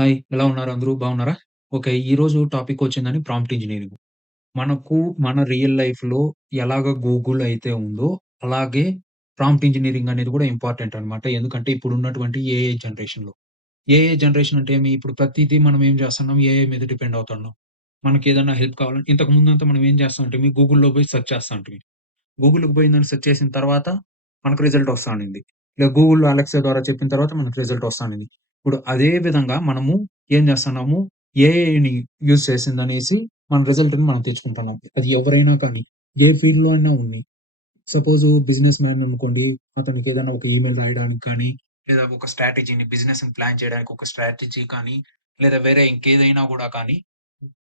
Hi! ఎలా ఉన్నారు అందరూ బాగున్నారా? ఓకే. ఈరోజు టాపిక్ వచ్చిందని ప్రాంప్ట్ ఇంజినీరింగ్. మనకు మన రియల్ లైఫ్‌లో ఎలాగ గూగుల్ అయితే ఉందో, అలాగే ప్రాంప్ట్ ఇంజినీరింగ్ అనేది కూడా ఇంపార్టెంట్ అన్నమాట. ఎందుకంటే ఇప్పుడున్నటువంటి ఏఐ జనరేషన్‌లో. ఏఐ జనరేషన్ అంటే ఏమి? ఇప్పుడు ప్రతీదీ మనం ఏం చేస్తున్నాం? ఏఐ మీద డిపెండ్ అవుతున్నాం. మనకేదైనా హెల్ప్ కావాలంటే ఇంతకు ముందంతా మనం ఏం చేస్తామంటే గూగుల్‌లో పోయి సెర్చ్ చేస్తా ఉంటిమి. గూగుల్‌కి పోయి దాన్ని సెర్చ్ చేసిన తర్వాత మనకు రిజల్ట్ వస్తా ఉండింది. లేదా గూగుల్‌లో అలెక్సా ద్వారా చెప్పిన తర్వాత మనకు రిజల్ట్ వస్తా ఉండింది. ఇప్పుడు అదే విధంగా మనము ఏం చేస్తున్నాము? ఏఐని యూజ్ చేసిందనేసి మన రిజల్ట్‌ని మనం తెచ్చుకుంటున్నాం. అది ఎవరైనా కానీ, ఏ ఫీల్డ్‌లో అయినా ఉన్ని. సపోజు బిజినెస్ మ్యాన్ అనుకోండి. అతనికి ఏదైనా ఒక ఈమెయిల్ రాయడానికి కానీ, లేదా ఒక స్ట్రాటజీని బిజినెస్‌ని ప్లాన్ చేయడానికి ఒక స్ట్రాటజీ కానీ, లేదా వేరే ఇంకేదైనా గూడా కానీ,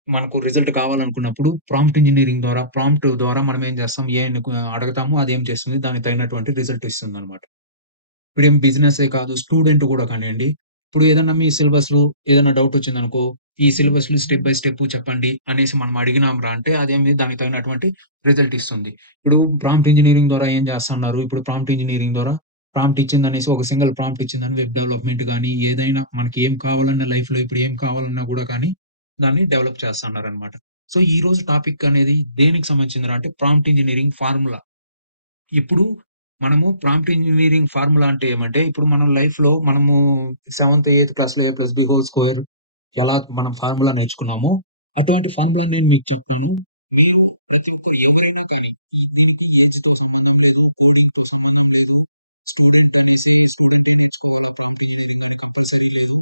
మనకు రిజల్ట్ కావాలనుకున్నప్పుడు ప్రాంప్ట్ ద్వారా మనం ఏం చేస్తాం? ఏఐని అడగతాము. అదేం చేస్తుంది? దానికి తగినటువంటి రిజల్ట్ ఇస్తుందనమాట. ఇప్పుడేం బిజినెసే కాదు. స్టూడెంట్ గూడా కానియండి. ఇప్పుడు ఏదన్నా మీ సిలబస్‌లో ఏదన్నా డౌటొచ్చిందనుకో, ఈ సిలబస్‌లు స్టెప్ బై స్టెప్ చెప్పండి అనేసి మనం అడిగినాంరా అంటే, అదేమి దానికి తగినటువంటి రిజల్ట్ ఇస్తుంది. ఇప్పుడు ప్రాంప్ట్ ఇంజినీరింగ్ ద్వారా ఏం చేస్తన్నారు? ఇప్పుడు ప్రాంప్ట్ ఇంజినీరింగ్ ద్వారా ప్రాంప్ట్ ఇచ్చిందనేసి ఒక సింగిల్ ప్రాంప్ట్ ఇచ్చిందని వెబ్ డెవలప్‌మెంట్ గాని, ఏదైనా మనకి ఏం కావాలన్నా లైఫ్‌లో ఇప్పుడు ఏం కావాలన్నా గూడా కానీ, దాన్ని డెవలప్ చేస్తన్నారనమాట. సో, ఈరోజు టాపిక్ అనేది దేనికి సంబంధించిందిరా అంటే, ప్రాంప్ట్ ఇంజినీరింగ్ ఫార్ములా. ఇప్పుడు మనము ప్రాంప్ట్ ఇంజినీరింగ్ ఫార్ములా అంటే ఏమంటే, ఇప్పుడు మనం లైఫ్‌లో మనము సెవెంత్, ఎయిత్ క్లాస్‌లో ఏ ప్లస్ బి హోల్ స్క్వేర్ ఎలా మనం ఫార్ములా నేర్చుకున్నామో, అటువంటి ఫార్ములా నేను మీకు చెప్తాను. మీరు ప్రతి ఒక్కరు ఎవరైనా కానీ, దీనికి ఏజ్‌తో సంబంధం లేదు, కోడింగ్‌తో సంబంధం లేదు. స్టూడెంట్ అనేసి స్టూడెంటే నేర్చుకోవాలా ప్రాంప్ట్ ఇంజినీరింగ్ అని కంపల్సరీ లేదు.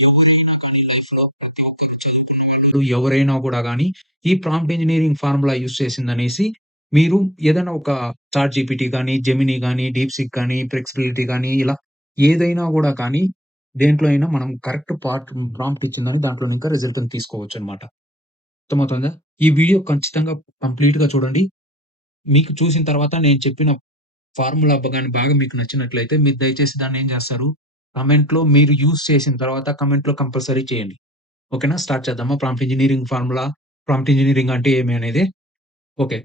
ఎవరైనా కానీ లైఫ్‌లో ప్రతి ఒక్కరు చదువుకున్న వాళ్ళు ఎవరైనా కూడా గానీ, ఈ ప్రాంప్ట్ ఇంజినీరింగ్ ఫార్ములా యూజ్ చేసిందనేసి మీరు ఏదైనా ఒక చాట్ జీపీటీ గాని, జెమినీ గాని, డీప్‌సీక్ గాని, ఫ్లెక్సిబిలిటీ గాని ఇలా ఏదైనా గూడా కానీ, దేంట్లో అయినా మనం కరెక్ట్ ప్రాంప్ట్ ఇచ్చిందని దాంట్లో ఇంకా రిజల్ట్‌ని తీసుకోవచ్చనమాట. అర్థమవుతుందా? ఈ వీడియో ఖచ్చితంగా కంప్లీట్‌గా చూడండి. మీకు చూసిన తర్వాత నేను చెప్పిన ఫార్ములా గాని బాగా మీకు నచ్చినట్లయితే మీరు దయచేసి దాన్నేం జేస్తారు, కామెంట్‌లో మీరు యూజ్ చేసిన తర్వాత కామెంట్‌లో కంపల్సరీ చేయండి. ఓకేనా? స్టార్ట్ చేద్దామా? ప్రాంప్ట్ ఇంజినీరింగ్ అంటే ఏమి అనేది? Okay.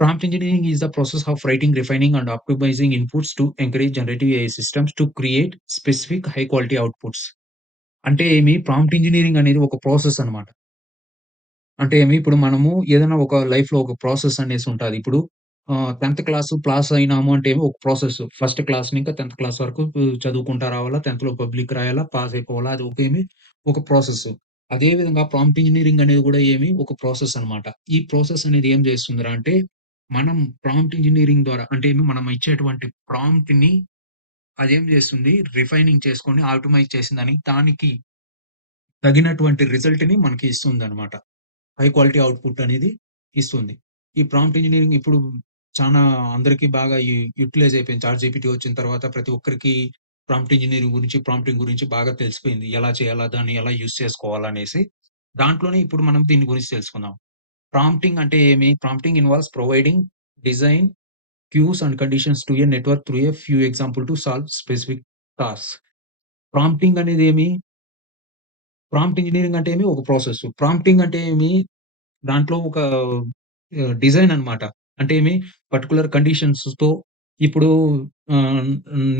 Prompt engineering is the process of writing, refining, and optimizing inputs to encourage generative AI systems to create specific high quality outputs. అంటే ఏమి ప్రాంప్ట్ ఇంజినీరింగ్ అనేది ఒక ప్రాసెస్ అన్నమాట. అంటే ఏమి ఇప్పుడు మనము ఏదైనా ఒక లైఫ్‌లో ఒక ప్రాసెస్ అనేసి ఉంటది. ఇప్పుడు 10థ్ క్లాస్ పాస్ అయినాము అంటే ఏమి ఒక ప్రాసెస్. ఫస్ట్ క్లాస్ నుంచి 10థ్ క్లాస్ వరకు చదువుకుంటా రావాలా. 10థ్‌లో పబ్లిక్ రాయాలా, పాస్ అయిపోవాలా. అది ఒక ప్రాసెస్. అదే విధంగా ప్రాంప్ట్ ఇంజినీరింగ్ అనేది కూడా ఒక ప్రాసెస్ అన్నమాట. ఈ ప్రాసెస్ అనేది ఏం చేస్తుందిరా అంటే, మనం ప్రాంప్ట్ ఇంజినీరింగ్ ద్వారా అంటే మనం ఇచ్చేటువంటి ప్రాంప్ట్‌ని అదేం చేస్తుంది రిఫైనింగ్ చేసుకొని ఆప్టిమైజ్ చేసిందని దానికి తగినటువంటి రిజల్ట్‌ని మనకి ఇస్తుందన్నమాట. హై క్వాలిటీ అవుట్‌పుట్ అనేది ఇస్తుంది. ఈ ప్రాంప్ట్ ఇంజినీరింగ్ ఇప్పుడు చానా అందరికి బాగా యుటిలైజ్ అయిపోయింది. చాట్‌జీపీటీ వచ్చిన తర్వాత ప్రతి ఒక్కరికి ప్రాంప్ట్ ఇంజినీరింగ్ గురించి, ప్రాంప్టింగ్ గురించి బాగా తెలిసిపోయింది. ఎలా చేయాలా? దాన్ని ఎలా యూజ్ చేసుకోవాలనేసి. దాంట్లోనే ఇప్పుడు మనం దీని గురించి తెలుసుకుందాం. ప్రాంప్టింగ్ అంటే ఏమి? Prompting involves providing design cues and conditions to a network through a few example to solve specific task. Prompting అనేది ఏమి? ప్రాంప్ట్ ఇంజినీరింగ్ అంటే ఒక ప్రాసెస్. ప్రాంప్టింగ్ అంటే ఏమి? దాంట్లో ఒక డిజైన్ అన్నమాట. అంటే పర్టిక్యులర్ కండిషన్స్‌తో ఇప్పుడు ఆహ్,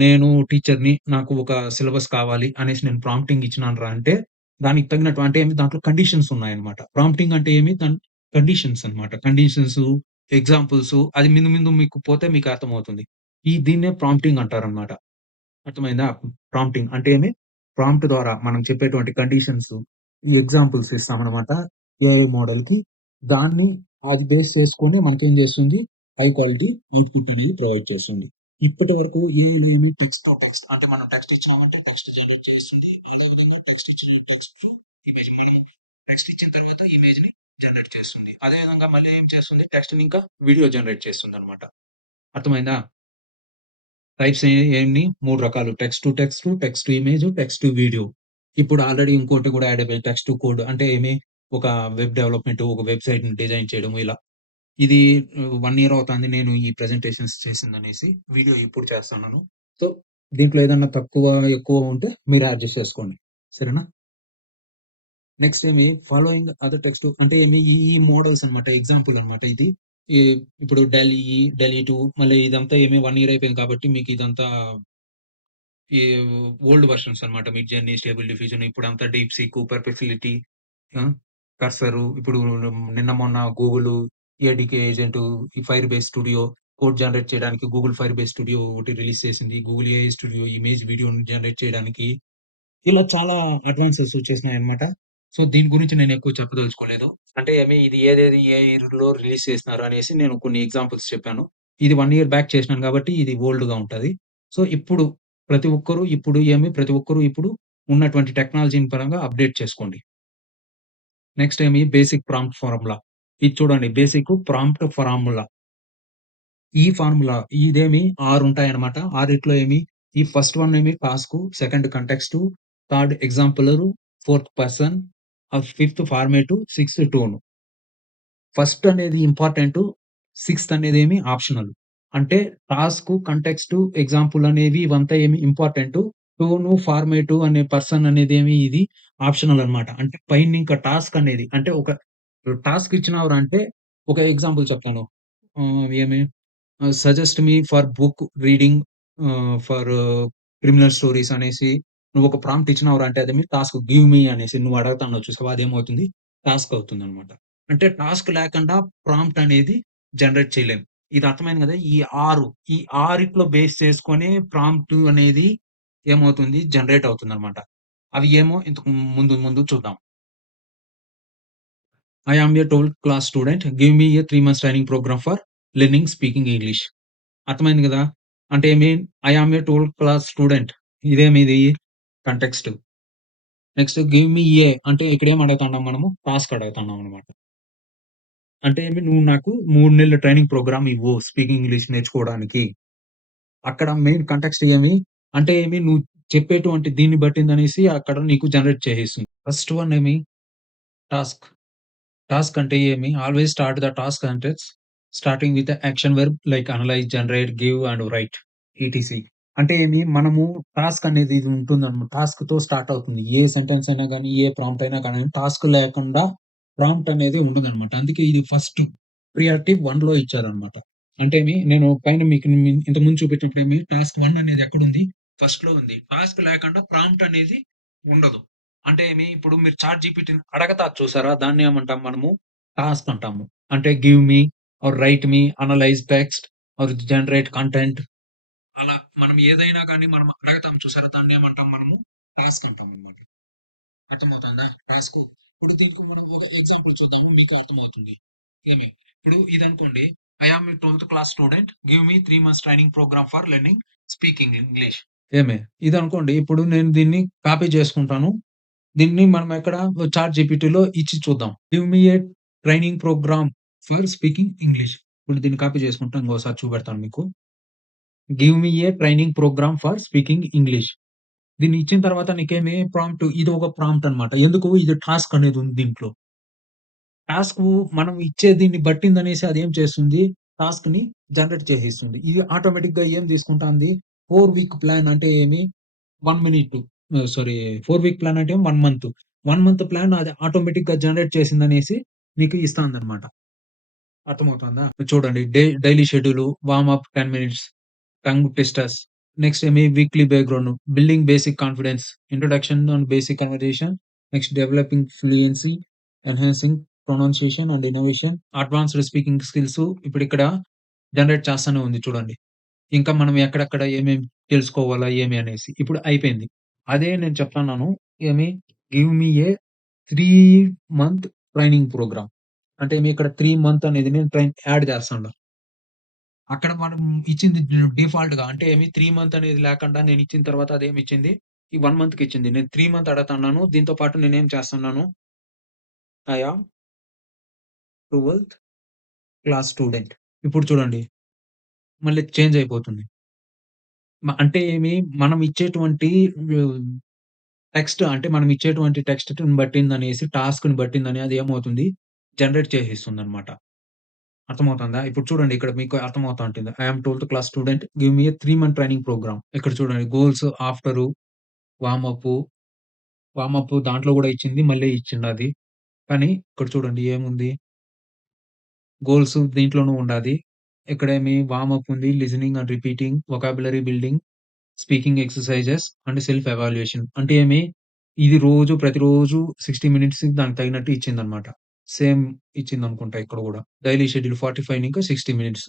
నేను టీచర్‌ని నాకు ఒక సిలబస్ కావాలి అనేసి నేను ప్రాంప్టింగ్ ఇచ్చినానురా అంటే, దానికి తగినట్టు అంటే దాంట్లో కండిషన్స్ ఉన్నాయన్నమాట. ప్రాంప్టింగ్ అంటే దాని కండిషన్స్ అన్నమాట. కండిషన్సు, ఎగ్జాంపుల్సు అది మిందు మిందు మీకు పోతే మీకు అర్థమవుతుంది. దీన్నే ప్రాంప్టింగ్ అంటారన్నమాట. అర్థమైందా? ప్రాంప్టింగ్ అంటే ప్రాంప్ట్ ద్వారా మనం చెప్పేటువంటి కండిషన్స్, ఈ ఎగ్జాంపుల్స్ ఇస్తామనమాట ఏఐ మోడల్‌కి. దాన్ని అది బేస్ చేసుకొని మనకేం చేస్తుంది, హై క్వాలిటీ అవుట్‌పుట్ అనేది ప్రొవైడ్ చేస్తుంది. ఇప్పటి వరకు ఏఐలో టెక్స్ట్ టు టెక్స్ట్ అంటే మనం టెక్స్ట్ ఇచ్చినామంటే టెక్స్ట్ జనరేట్ చేస్తుంది. అదే విధంగా ఇమేజ్ మనం టెక్స్ట్ ఇచ్చిన తర్వాత ఇమేజ్‌ని జనరేట్ చేస్తుంది. అదే విధంగా మళ్ళీ ఏం చేస్తుంది, టెక్స్ట్‌ని ఇంకా వీడియో జనరేట్ చేస్తుందనమాట. అర్థమైందా? టైప్స్ ఎన్ని 3 రకాలు. Text to image, text to video. ఇప్పుడు ఆల్రెడీ ఇంకోటి కూడా యాడ్ అయిపోయింది. టెక్స్ట్ టు కోడ్ అంటే ఒక వెబ్ డెవలప్‌మెంట్, ఒక వెబ్‌సైట్‌ని డిజైన్ చేయడం ఇలా. ఇది 1 ఇయర్ అవుతాంది నేను ఈ ప్రెజెంటేషన్స్ చేసిందనేసి. వీడియో ఇప్పుడు చేస్తున్నాను. సో, దీంట్లో ఏదన్నా తక్కువ, ఎక్కువ ఉంటే మీరు అడ్జస్ట్ చేసుకోండి. సరేనా? నెక్స్ట్ ఫాలోయింగ్ అదర్ టెక్స్ట్ అంటే ఈ మోడల్స్ అన్నమాట. ఎగ్జాంపుల్ అన్నమాట ఇది. ఈ ఇప్పుడు డెల్ 2 మళ్ళీ ఇదంతా 1 ఇయర్ అయిపోయింది కాబట్టి మీకు ఇదంతా ఈ ఓల్డ్ వెర్షన్స్ అన్నమాట. మిడ్ జర్నీ, స్టేబుల్ డిఫ్యూజన్ ఇప్పుడంతా డీప్ సీక్, పెర్ప్లెక్సిటీ, ఆ! కర్సరు ఇప్పుడు నిన్న మొన్న గూగుల్ ఏడీకే ఏజెంట్, ఈ fire base studio code generate చేయడానికి గూగుల్ ఫైర్ బేస్ స్టూడియో ఒకటి రిలీజ్ చేసింది. గూగుల్ ఏఐ స్టూడియో ఇమేజ్, వీడియోని జనరేట్ చేయడానికి. ఇలా చాలా అడ్వాన్సెస్ వచ్చేసినాయన్నమాట. సో, దీని గురించి నేనెక్కువ చెప్పదలుచుకోలేదు. అంటే ఇది ఏదేది ఏ ఇయర్‌లో రిలీజ్ చేసినారు అనేసి నేను కొన్ని ఎగ్జాంపుల్స్ చెప్పాను. ఇది 1 ఇయర్ బ్యాక్ చేసినాను కాబట్టి ఇది ఓల్డ్‌గా ఉంటది. సో, ప్రతి ఒక్కరు ఇప్పుడు ఉన్నటువంటి టెక్నాలజీని పరంగా అప్‌డేట్ చేసుకోండి. Next basic prompt formula. ఇది చూడండి బేసిక్ ప్రాంప్ట్ ఫార్ములా. ఈ ఫార్ములా ఇదేమి 6 ఉంటాయన్నమాట. ఆరిట్లో ఈ first one task, second context, third exemplar, fourth person, fifth format, sixth tone. First అనేది ఇంపార్టెంటు. సిక్స్త్ అనేదేమి ఆప్షనల్. అంటే టాస్కు, కంటెక్స్టు, ఎగ్జాంపుల్ అనేవి ఇవంతా ఇంపార్టెంటు. టోను, ఫార్మాటు అనే పర్సన్ అనేదేమి ఇది ఆప్షనల్ అన్నమాట. అంటే పైనింక టాస్క్ అనేది అంటే ఒక టాస్క్ ఇచ్చినావురా అంటే ఒక ఎగ్జాంపుల్ చెప్తాను. ఏమి suggest me for book reading for criminal stories అనేసి నువ్వొక ప్రాంప్ట్ ఇచ్చినావురా అంటే అదేమి టాస్క్ గివ్ మీ అనేసి నువ్వు అడగతన్నావు చూసావా? అదేమవుతుంది టాస్క్ అవుతుందన్నమాట. అంటే టాస్క్ లేకుండా ప్రాంప్ట్ అనేది జనరేట్ చేయలేం. ఇది అర్థమైంది గదా! ఈ 6 ఈ ఆరిట్లో బేస్ చేసుకొని ప్రాంప్ట్ అనేది ఏమవుతుంది జనరేట్ అవుతుందన్నమాట. అవి ఏమో ఇంతకు ముందు ముందు చూద్దాం. ఐ యామ్ ఏ 12థ్ class student. Give me a 3 months training program for learning speaking English. అర్థమైంది గదా! అంటే ఐ యామ్ ఏ 12థ్ క్లాస్ స్టూడెంట్. ఇదేమిది context. Next give me a అంటే ఇక్కడేం అడుగుతున్నాం మనము టాస్క్ అడుగుతున్నాం అన్నమాట. అంటే నువ్వు నాకు 3 నెలల ట్రైనింగ్ ప్రోగ్రామ్ ఇవ్వు స్పీకింగ్ ఇంగ్లీష్ నేర్చుకోవడానికి. అక్కడ మెయిన్ కాంటెక్స్ట్ అంటే నువ్వు చెప్పేటువంటి దీన్ని బట్టిందనేసి అక్కడ నీకు జనరేట్ చేసేస్తుంది. First one task. టాస్క్ అంటే always start the task sentence starting with action verb like analyse, generate, give and right ETC. అంటే మనము టాస్క్ అనేది ఇది ఉంటుందన్నమాట. టాస్క్‌తో స్టార్ట్ అవుతుంది. ఏ సెంటెన్స్ అయినా గాని, ఏ ప్రాంప్ట్ అయినా కానీ టాస్క్ లేకుండా ప్రాంప్ట్ అనేది ఉండదన్నమాట. అందుకే ఇది ఫస్ట్ ప్రియారిటీ 1లో ఇచ్చారన్నమాట. అంటే నేను పైన మీకు ఇంతకుముందు చూపించినప్పుడు టాస్క్ 1 అనేది ఎక్కడుంది? ఫస్ట్‌లో ఉంది. టాస్క్ లేకుండా ప్రాంప్ట్ అనేది ఉండదు. అంటే ఇప్పుడు మీరు చాట్ జీపీటీని అడగతారు చూసారా? దాన్నేమంటాం మనము? టాస్క్ అంటాము. అంటే give me or write me, analyze text or generate content అలా మనం ఏదైనా గాని మనం అడగతాం చూసారా? దాన్నేమంటాం మనము? టాస్క్ అంటామనమాట. అర్థమవుతుందా? టాస్కు. ఇప్పుడు దీనికి మనం ఒక ఎగ్జాంపుల్ చూద్దాము. మీకు అర్థమవుతుంది. ఇప్పుడు ఇదనుకోండి. ఐ యామ్ ఏ 12థ్ class student. Give me 3 months training program for learning speaking English. ఏమి? ఇదనుకోండి. ఇప్పుడు నేను దీన్ని కాపీ చేసుకుంటాను. దీన్ని మనం ఎక్కడ చాట్ జీపీటీలో ఇచ్చి చూద్దాం. Give me a training program for speaking English. ఇప్పుడు దీన్ని కాపీ చేసుకుంటా ఇంకోసారి చూపెడతాను మీకు. Give me a training program for speaking English. దీన్ని ఇచ్చిన తర్వాత ప్రాంప్ట్ ఇది ఒక ప్రాంప్ట్ అన్నమాట. ఎందుకు ఇది టాస్క్ అనేది ఉంది దీంట్లో. టాస్కు మనం ఇచ్చే దీన్ని బట్టిందనేసి అదేం చేస్తుంది, టాస్క్‌ని జనరేట్ చేసేస్తుంది. ఇది ఆటోమేటిక్‌గా ఏం తీసుకుంటాంది 4 వీక్ ప్లాన్ అంటే 1 మినిట్ సారీ 4 వీక్ ప్లాన్ అంటే 1 మంత్. 1 మంత్ ప్లాన్ అది ఆటోమేటిక్‌గా జనరేట్ చేసిందనేసి మీకు ఇస్తాందన్నమాట. అర్థమవుతుందా? చూడండి daily schedule, warm up 10 minutes, tongue twisters. Next weekly background, building basic confidence, introduction on basic conversation, next developing fluency, enhancing pronunciation and innovation, advanced speaking skills ఇప్పుడిక్కడ generate చేస్తానే ఉంది చూడండి. ఇంకా మనం ఎక్కడెక్కడ ఏమేమి తెలుసుకోవాలా అనేసి. ఇప్పుడు అయిపోయింది. అదే నేను చెప్తన్నాను. ఏమి give me a 3 month training programme. అంటే ఇక్కడ 3 మంత్ అనేది నేను యాడ్ చేస్తాండా. అక్కడ మనం ఇచ్చింది డిఫాల్ట్‌గా అంటే 3 మంత్ అనేది లేకుండా నేనిచ్చిన తర్వాత అదేమిచ్చింది, ఈ 1 మంత్‌కిచ్చింది. నేను 3 మంత్ అడగతన్నాను. దీంతో పాటు నేనేం చేస్తన్నాను, ఐ యామ్ 12థ్ క్లాస్ స్టూడెంట్. ఇప్పుడు చూడండి మళ్ళీ చేంజ్ అయిపోతుంది. అంటే మనం ఇచ్చేటువంటి ఆహ్, టెక్స్ట్ అంటే మనం ఇచ్చేటువంటి టెక్స్ట్‌ని బట్టిందనేసి టాస్క్‌ని బట్టిందని అది ఏమవుతుంది జనరేట్ చేసేస్తుందన్నమాట. అర్థమవుతుందా? ఇప్పుడు చూడండి ఇక్కడ మీకు అర్థమవుతా ఉంటుంది. ఐ యామ్ 12థ్ class student. Give me a 3 month training program. ఇక్కడ చూడండి goals after warm up, warm up దాంట్లో గూడా ఇచ్చింది. మళ్ళీ ఇచ్చిండది. కానీ ఇక్కడ చూడండి ఏముంది? గోల్స్ దీంట్లోనూ ఉండాది. ఇక్కడేమి వార్మ్ అప్ ఉంది. Listening and repeating, vocabulary building, speaking exercises and self evaluation. అంటే ఇది ప్రతిరోజు 60 మినిట్స్ దానికి తగినట్టు ఇచ్చిందనమాట. సేమ్ ఇచ్చిందనుకుంటా ఇక్కడ గూడా. డైలీ షెడ్యూల్ 45 ఇంకా 60 మినిట్స్.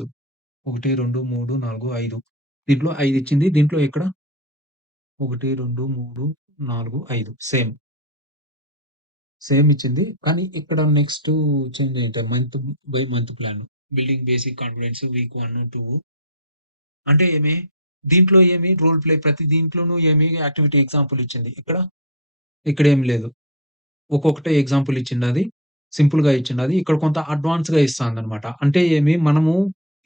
1, 2, 3, 4, 5. దీంట్లో 5 ఇచ్చింది. దీంట్లో ఇక్కడ 1, 2, 3, 4, 5 సేమ్. సేమ్ ఇచ్చింది. కానీ ఇక్కడ నెక్స్టు చేంజ్ ఏంటి month by month plan. Building basic confidence week 1, 2 అంటే దీంట్లో రోల్ ప్లే ప్రతి దీంట్లోనూ యాక్టివిటీ ఎగ్జాంపుల్ ఇచ్చింది. ఇక్కడేమి లేదు. ఒక్కొక్కటే ఎగ్జాంపుల్ ఇచ్చిందది. సింపుల్‌గా ఇచ్చిందది. ఇక్కడ కొంత అడ్వాన్స్‌గా ఇస్తాందనమాట. అంటే మనము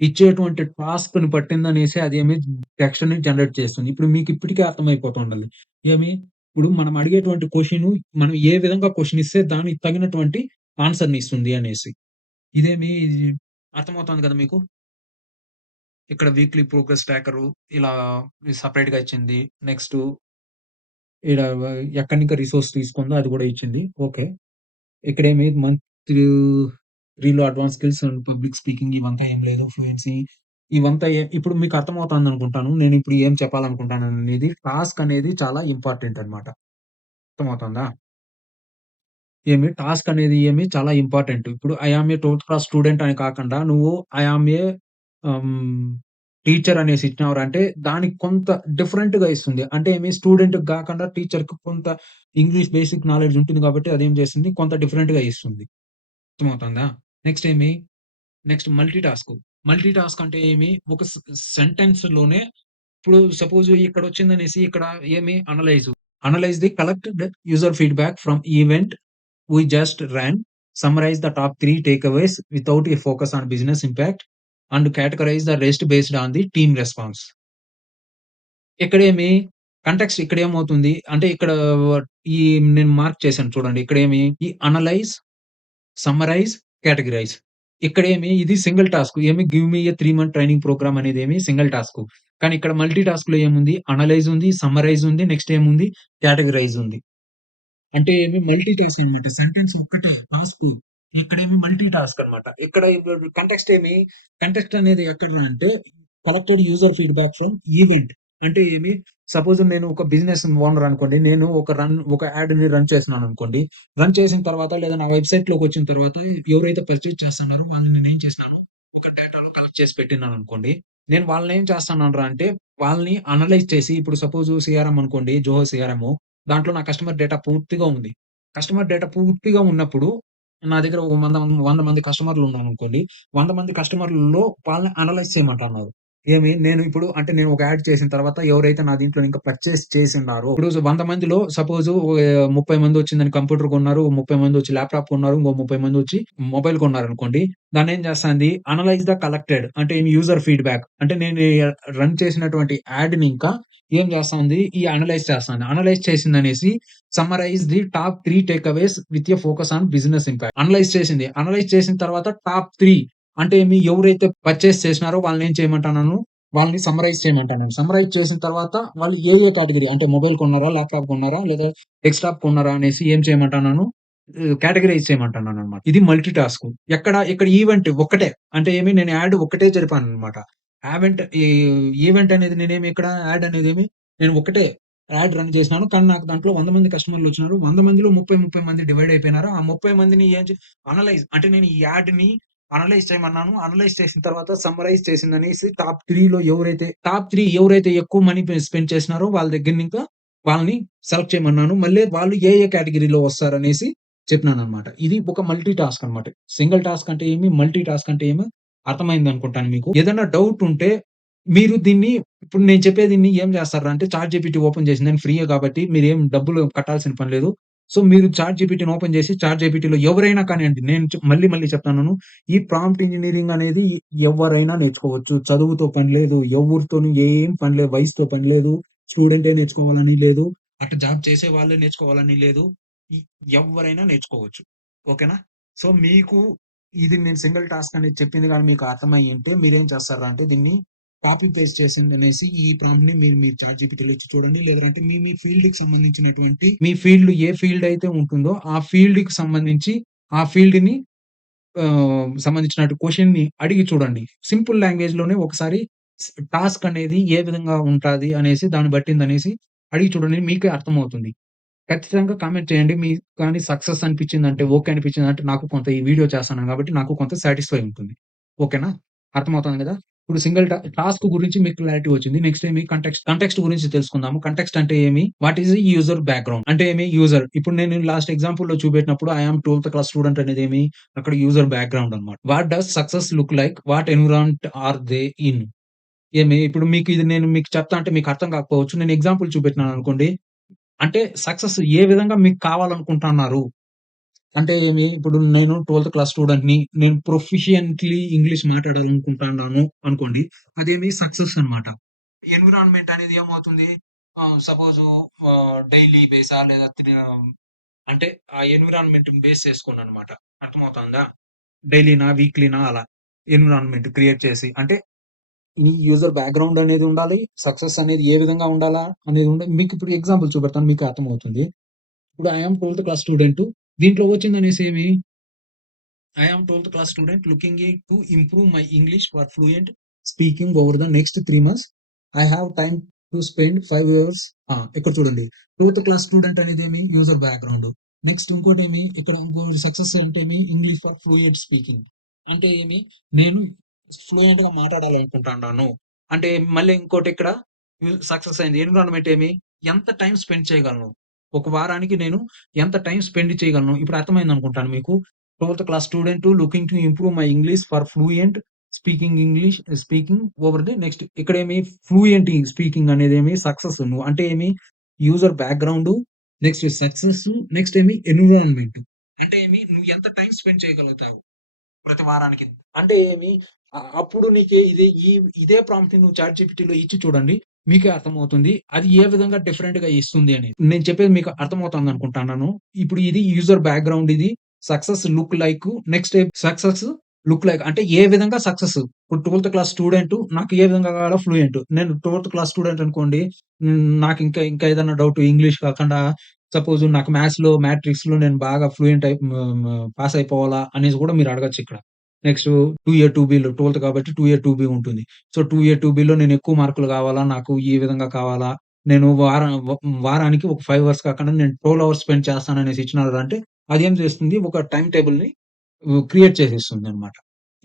ఇచ్చేటువంటి టాస్క్‌ని పట్టిందనేసి టెక్స్ట్‌ని జనరేట్ చేస్తుంది. ఇప్పుడు మీకు ఇప్పటికే అర్థమైపోతుండాలి. ఇప్పుడు మనం అడిగేటువంటి క్వెషను మనం ఏ విధంగా క్వెషన్ ఇస్తే దానికి తగినటువంటి ఆన్సర్‌ని ఇస్తుంది అనేసి. ఇది అర్థమవుతుంది కదా మీకు? ఇక్కడ వీక్లీ ప్రోగ్రెస్ ట్రాకరు ఇలా సెపరేట్‌గా ఇచ్చింది. నెక్స్టు ఈడ ఎక్కడి నుంచి రిసోర్స్ తీసుకుందో అది గూడా ఇచ్చింది. ఓకే. మంత్ 3లో advance skills and public speaking ఇవంతా ఏం లేదు. ఫ్లూయెన్సీ ఇవంతా ఇప్పుడు మీకు అర్థమవుతాందనుకుంటాను. నేనిప్పుడు ఏం చెప్పాలనుకుంటాననేది టాస్క్ అనేది చాలా ఇంపార్టెంట్ అన్నమాట. అర్థమవుతుందా? టాస్క్ అనేది చాలా ఇంపార్టెంట్. ఇప్పుడు ఐ యామ్ ఏ 12థ్ క్లాస్ స్టూడెంట్ అని కాకుండా నువ్వు ఐ యామ్ ఏ హ్మ్, టీచర్ అనేసి ఇచ్చినావురంటే దానికి కొంత డిఫరెంట్‌గా ఇస్తుంది. అంటే స్టూడెంట్‌కి గాకుండా టీచర్‌కి కొంత ఇంగ్లీష్ బేసిక్ నాలెడ్జ్ ఉంటుంది కాబట్టి అదేం చేస్తుంది కొంత డిఫరెంట్‌గా ఇస్తుంది. అర్థమవుతుందా? Next next multi task. Multi task అంటే ఒక సెంటెన్స్‌లోనే ఇప్పుడు సపోజ్ ఇక్కడొచ్చిందనేసి ఇక్కడ analyze. Analyze the collected user feedback from event we just ran, summarize the top 3 takeaways without a focus on business impact, and categorize the rest based on the team response. ఇక్కడేమి context ఇక్కడేమవుతుంది అంటే ఈ నేను mark చేశాను చూడండి. ఈ analyse, summarise, categorise. ఇది single task. Give me a 3 month training program అనేదేమి సింగిల్ టాస్క్. కానీ ఇక్కడ మల్టీ టాస్క్‌లో ఏముంది? అనలైజ్ ఉంది, సమ్మరైజ్ ఉంది, నెక్స్ట్ కేటగరైజ్ ఉంది. అంటే మల్టీ టాస్క్ అన్నమాట. సెంటెన్స్ ఒక్కటే టాస్కు. మల్టీ టాస్క్ అన్నమాట. ఇక్కడ కంటెక్స్ట్ కంటెక్స్ట్ అనేది ఎక్కడ్రా అంటే collected user feedback from event. అంటే సపోజ్ నేను ఒక బిజినెస్ ఓనర్ అనుకోండి. నేను ఒక యాడ్‌ని రన్ చేస్తున్నాననుకోండి. రన్ చేసిన తర్వాత లేదా నా వెబ్‌సైట్‌లోకొచ్చిన తర్వాత ఎవరైతే పర్చేజ్ చేస్తున్నారో వాళ్ళని నేనేం చేసినాను, ఒక డేటాలో కలెక్ట్ చేసి పెట్టినాననుకోండి. నేను వాళ్ళనేం చేస్తానురా అంటే వాళ్ళని అనలైజ్ చేసి ఇప్పుడు సపోజ్ సీఆర్ఎం అనుకోండి. జోహో సీఆర్ఎం. దాంట్లో నా కస్టమర్ డేటా పూర్తిగా ఉంది. కస్టమర్ డేటా పూర్తిగా ఉన్నప్పుడు నా దగ్గర ఒక 100 మంది కస్టమర్‌లు ఉన్నారనుకోండి. 100 మంది కస్టమర్‌లలో వాళ్ళని అనలైజ్ చేయమంటన్నారు. నేను ఇప్పుడు అంటే నేను ఒక యాడ్ చేసిన తర్వాత ఎవరైతే నా దీంట్లో ఇంకా పర్చేస్ చేసున్నారో ఇప్పుడు 100 మందిలో సపోజ్ 30 మందొచ్చిందని కంప్యూటర్ కొన్నారు. 30 మందొచ్చి ల్యాప్‌టాప్ కొన్నారు. ఇంకో 30 మందొచ్చి మొబైల్ కొన్నారనుకోండి. దాన్నేం చేస్తాంది అనలైజ్ ద కలెక్టెడ్ అంటే యూజర్ ఫీడ్‌బ్యాక్ అంటే నేను రన్ చేసినటువంటి యాడ్‌ని ఇంకా ఏం చేస్తాంది ఈ అనలైజ్ చేస్తాంది. అనలైజ్ చేసిందనేసి summarise the top 3 takeaways with a focus on business impact. Analyse చేసింది. అనలైజ్ చేసిన తర్వాత టాప్ 3 అంటే ఎవరైతే పర్చేస్ చేసినారో వాళ్ళనేం చేయమంటున్నాను, వాళ్ళని సమ్మరైజ్ చేయమంటున్నాను. సమ్మరైజ్ చేసిన తర్వాత వాళ్ళు ఏ కేటగరీ అంటే మొబైల్ కొన్నారా? ల్యాప్‌టాప్ కొన్నారా? లేదా డెస్క్‌టాప్ కొన్నారా? అనేసి ఏం చేయమంటున్నాను, కేటగరైజ్ చేయమంటున్నానన్నమాట. ఇది మల్టీ టాస్క్. ఇక్కడ ఈవెంట్ ఒక్కటే. అంటే నేను యాడ్ ఒక్కటే జరిపానన్నమాట. ఈ ఈవెంట్ అనేది ఇక్కడ యాడ్ అనేదేమి నేను ఒక్కటే యాడ్ రన్ చేసినాను. కానీ నాకు దాంట్లో 100 మంది కస్టమర్‌లొచ్చినారు. 100 మందిలో 30 మంది డివైడ్ అయిపోయినారు. ఆ 30 మందిని ఏం చే అనలైజ్ అంటే నేను ఈ యాడ్‌ని అనలైజ్ చేయమన్నాను. అనలైజ్ చేసిన తర్వాత సమ్మరైజ్ చేసిందనేసి టాప్ 3 ఎవరైతే ఎక్కువ మనీ స్పెండ్ చేసినారో వాళ్ళ దగ్గర ఇంకా వాళ్ళని సెలెక్ట్ చేయమన్నాను. మళ్ళీ వాళ్ళు ఏ కేటగరీలో వస్తారనేసి చెప్పినానన్నమాట. ఇది ఒక మల్టీ టాస్క్ అన్నమాట. సింగిల్ టాస్క్ అంటే మల్టీ టాస్క్ అంటే అర్థమైందనుకుంటాను మీకు. ఏదైనా డౌట్ ఉంటే మీరు ఇప్పుడు నేను చెప్పేది ఏం చేస్తారా అంటే చాట్‌జీపీటీ ఓపెన్ చేసిందని ఫ్రీయే కాబట్టి మీరేం డబ్బులు కట్టాల్సిన పని లేదు. సో, మీరు చాట్‌జీపీటీని ఓపెన్ చేసి చాట్‌జీపీటీలో ఎవరైనా కానియండి నేను మళ్ళీ చెప్తున్నాను. ఈ ప్రాంప్ట్ ఇంజినీరింగ్ అనేది ఎవరైనా నేర్చుకోవచ్చు. చదువుతో పని లేదు. ఎవరితోని ఏం పని లేదు. వయసుతో పని లేదు. స్టూడెంటే నేర్చుకోవాలని లేదు. అటు జాబ్ చేసే వాళ్ళే నేర్చుకోవాలని లేదు. ఎ ఎవ్వరైనా నేర్చుకోవచ్చు. ఓకేనా? సో, మీకు ఇది నేను సింగిల్ టాస్క్ అనేది చెప్పింది గాని మీకు అర్థమయ్యుంటే మీరేం చేస్తారా అంటే దీన్ని కాపీ పేస్ట్ చేసిందనేసి ఈ ప్రాంప్ట్‌ని మీరు చాట్‌జీపీటీలో ఇచ్చి చూడండి. లేదంటే మీ ఫీల్డ్‌కి సంబంధించినటువంటి మీ ఫీల్డ్ ఏ ఫీల్డ్ అయితే ఉంటుందో ఆ ఫీల్డ్‌కి సంబంధించి ఆ ఫీల్డ్‌ని సంబంధించినట్టు క్వెషన్‌ని అడిగి చూడండి. సింపుల్ లాంగ్వేజ్‌లోనే ఒకసారి టాస్క్ అనేది ఏ విధంగా ఉంటాది అనేసి దాన్ని బట్టిందనేసి అడిగి చూడండి. మీకే అర్థమవుతుంది. ఖచ్చితంగా కామెంట్ చేయండి. మీకు కానీ సక్సెస్ అనిపించిందంటే, ఓకే అనిపించిందంటే నాకు కొంత ఈ వీడియో చేస్తున్నాను కాబట్టి నాకు కొంత సాటిస్ఫై ఉంటుంది. ఓకేనా? అర్థమవుతుంది గదా! ఇప్పుడు సింగిల్ టాస్క్ గురించి మీకు క్లారిటీ వచ్చింది. నెక్స్ట్ ఏమి కంటెక్స్ట్ గురించి తెలుసుకుందాము. కంటెక్స్ట్ అంటే ఏమి? What is the user background అంటే ఏమి? యూజర్ ఇప్పుడు నేను లాస్ట్ ఎగ్జాంపుల్‌లో చూపెట్టినప్పుడు ఐ యామ్ 12థ్ క్లాస్ స్టూడెంట్ అనేదేమి? అక్కడ యూజర్ బ్యాక్‌గ్రౌండ్ అన్నమాట. What does success look like? What environment are they in? ఏమి ఇప్పుడు మీకు ఇది నేను మీకు చెప్తా అంటే మీకు అర్థం కాకపోవచ్చు. నేను ఎగ్జాంపుల్ చూపెట్టినాననుకోండి. అంటే సక్సెస్ ఏ విధంగా మీకు కావాలనుకుంటున్నారు? అంటే ఏమి ఇప్పుడు నేను 12థ్ క్లాస్ స్టూడెంట్‌ని. నేను ప్రొఫిషియంట్‌లీ ఇంగ్లీష్ మాట్లాడాలనుకుంటున్నాను అనుకోండి. అదేమి సక్సెస్ అన్నమాట. ఎన్విరాన్మెంట్ అనేది ఏమవుతుంది? సపోజు డైలీ బేసా లేదా అంటే ఆ ఎన్విరాన్మెంట్ బేస్ చేసుకోనన్నమాట. అర్థమవుతుందా? డైలీనా? వీక్లీనా? అలా. ఎన్విరాన్మెంట్ క్రియేట్ చేసి అంటే ఈ యూజర్ బ్యాక్‌గ్రౌండ్ అనేది ఉండాలి. సక్సెస్ అనేది ఏ విధంగా ఉండాలా అనేది మీకిప్పుడు ఎగ్జాంపుల్ చూపెడతాను మీకే అర్థమవుతుంది. ఇప్పుడు ఐ యామ్ 12థ్ క్లాస్ స్టూడెంట్. దీంట్లో వచ్చిందనేసి ఏమి I am 12th class student looking to improve my English for fluent speaking over the next 3 months. I have time to spend 5 years ఇక్కడ చూడండి. 12th క్లాస్ స్టూడెంట్ అనేదేమి యూజర్ బ్యాక్‌గ్రౌండ్. నెక్స్ట్ ఇంకోటేమి ఇక్కడ ఇంకో success అంటే ఏమి ఇంగ్లీష్ ఫర్ ఫ్లూయెంట్ స్పీకింగ్. అంటే ఏమి నేను ఫ్లూయెంట్‌గా మాట్లాడాలనుకుంటున్నాను. అంటే మళ్ళీ ఇంకోటి ఇక్కడ సక్సెస్ అయింది. ఎన్విరాన్మెంట్ ఏమి ఎంత టైమ్ స్పెండ్ చేయగలను. ఒక వారానికి నేను ఎంత టైమ్ స్పెండ్ చేయగలను. ఇప్పుడు అర్థమైందనుకుంటాను మీకు. 12th class student looking to improve my English for fluent speaking over the next ఇక్కడేమి ఫ్లూయెంట్ స్పీకింగ్ అనేదేమి సక్సెస్ అంటే ఏమి user background, next success, next ఏమి ఎన్విరాన్మెంట్. అంటే ఏమి నువ్వు ఎంత టైమ్ స్పెండ్ చేయగలుగుతావు ప్రతి వారానికి. అంటే ఏమి అప్పుడు నీకు ఇదే ప్రాంప్ట్‌ని నువ్వు చాట్‌జీపీటీలో ఇచ్చి చూడండి. మీకే అర్థమవుతుంది. అది ఏ విధంగా డిఫరెంట్‌గా ఇస్తుంది అని. నేను చెప్పేది మీకు అర్థమవుతుందనుకుంటున్నాను. ఇప్పుడు ఇది యూజర్ బ్యాక్‌గ్రౌండ్ ఇది. Success look like next success look like అంటే ఏ విధంగా సక్సెస్. ఇప్పుడు 12థ్ క్లాస్ స్టూడెంట్ నాకు ఏ విధంగా కావాలో ఫ్లూయెంట్. నేను 12థ్ క్లాస్ స్టూడెంట్ అనుకోండి. నాకు ఇంకా ఏదైనా డౌట్ ఇంగ్లీష్ కాకుండా సపోజ్ నాకు మ్యాట్రిక్స్‌లో నేను బాగా ఫ్లూయెంట్ అయి పాస్ అయిపోవాలా అనేసి కూడా మీరు అడగొచ్చిక్కడ. నెక్స్ట్ 2A, 2Bలో 12థ్ కాబట్టి 2A, 2B ఉంటుంది. సో, 2A, 2Bలో నేను ఎక్కువ మార్కులు కావాలా? నాకు ఈ విధంగా కావాలా? నేను వారానికి ఒక 5 అవర్స్ కాకుండా నేను 12 అవర్స్ స్పెండ్ చేస్తాననేసి ఇచ్చినారంటే అదేం చేస్తుంది ఒక టైమ్ టేబుల్‌ని క్రియేట్ చేసేస్తుందన్నమాట.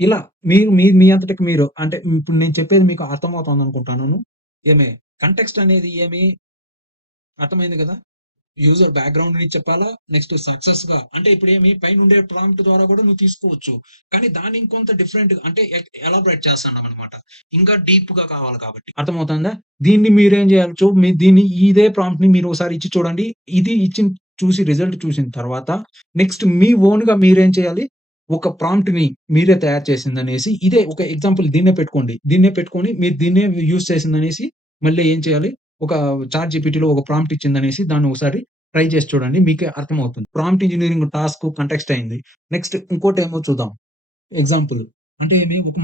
ఇలా మీరు మీ మీ అంతటికి మీరు అంటే ఇప్పుడు నేను చెప్పేది మీకు అర్థమవుతోందనుకుంటున్నాను. ఏమి కంటెక్స్ట్ అనేది ఏమి అర్థమైంది గదా! యూజర్ బ్యాక్‌గ్రౌండ్‌ని చెప్పాలా? నెక్స్ట్ సక్సెస్‌గా అంటే ఇప్పుడేమి పైనుండే ప్రాంప్ట్ ద్వారా కూడా నువ్వు తీసుకోవచ్చు. కానీ దాన్ని ఇంకొంత డిఫరెంట్‌గా అంటే ఎలాబరేట్ చేస్తున్నామనమాట. ఇంకా డీప్‌గా కావాలి కాబట్టి. అర్థమవుతుందా? దీన్ని మీరేం చేయాలి దీన్ని ఇదే ప్రాంప్ట్‌ని మీరు ఒకసారి ఇచ్చి చూడండి. ఇది చూసి రిజల్ట్ చూసిన తర్వాత నెక్స్ట్ మీ ఓన్‌గా మీరేం చేయాలి? ఒక ప్రాంప్ట్‌ని మీరే తయారు చేసిందనేసి ఇదే ఒక ఎగ్జాంపుల్ దీన్నే పెట్టుకోండి. దీన్నే పెట్టుకొని మీరు దీన్నే యూజ్ చేసిందనేసి మళ్ళీ ఏం చేయాలి? ఒక చాట్‌జీపీటీలో ఒక ప్రాంప్ట్ ఇచ్చిందనేసి దాన్ని ఒకసారి ట్రై చేసి చూడండి. మీకే అర్థమవుతుంది. ప్రాంప్ట్ ఇంజినీరింగ్ టాస్క్ కంటెక్స్ట్ అయింది. నెక్స్ట్ ఇంకోటేమో చూద్దాం. ఎగ్జాంపుల్. అంటే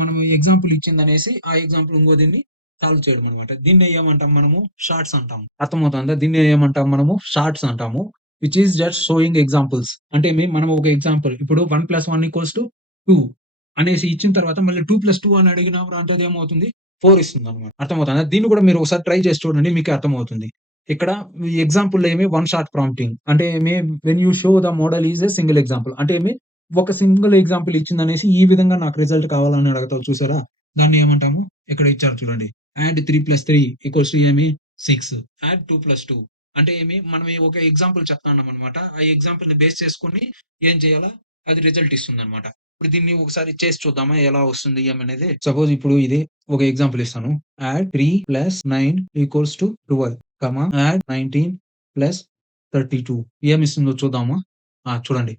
మనం ఎగ్జాంపుల్ ఇచ్చిందనేసి ఆ ఎగ్జాంపుల్ దీన్ని సాల్వ్ చేయడం అన్నమాట. దీన్నే ఏమంటాం మనము షార్ట్స్ అంటాం. అర్థమవుతుందా? దీన్నే ఏమంటాం మనము షార్ట్స్ అంటాము. Which is just showing examples. అంటే మనం ఒక ఎగ్జాంపుల్ ఇప్పుడు 1+1 = 2 అనేసి ఇచ్చిన తర్వాత మళ్ళీ 2+2 అని అడిగినప్పుడు అంటే అదేమవుతుంది 4 ఇస్తుందన్నమాట. అర్థమవుతుందా? దీన్ని కూడా మీరు ఒకసారి ట్రై చేసి చూడండి. మీకే అర్థమవుతుంది. ఇక్కడ ఎగ్జాంపుల్ వన్ షాట్ ప్రాంప్టింగ్ అంటే when you show the model is a single example అంటే ఒక సింగిల్ ఎగ్జాంపుల్ ఇచ్చిందనేసి ఈ విధంగా నాకు రిజల్ట్ కావాలని అడుగుతావు చూసారా? దాన్ని ఏమంటాము? ఇక్కడ ఇచ్చారు చూడండి. యాడ్ 3+3 6. యాడ్ 2+2 అంటే మనం ఒక ఎగ్జాంపుల్ చెప్తాన్నామనమాట. ఆ ఎగ్జాంపుల్‌ని బేస్ చేసుకొని ఏం చేయాలా? అది రిజల్ట్ ఇస్తుందనమాట. ఇప్పుడు దీన్ని ఒకసారి చేసి చూద్దామా? ఎలా వస్తుంది ఏమనేది? సపోజ్ ఇప్పుడు ఇది ఒక ఎగ్జాంపుల్ ఇస్తాను. యాడ్ 3+9 = 12, యాడ్ 19+32 ఏమిస్తుందో చూద్దామా? చూడండి.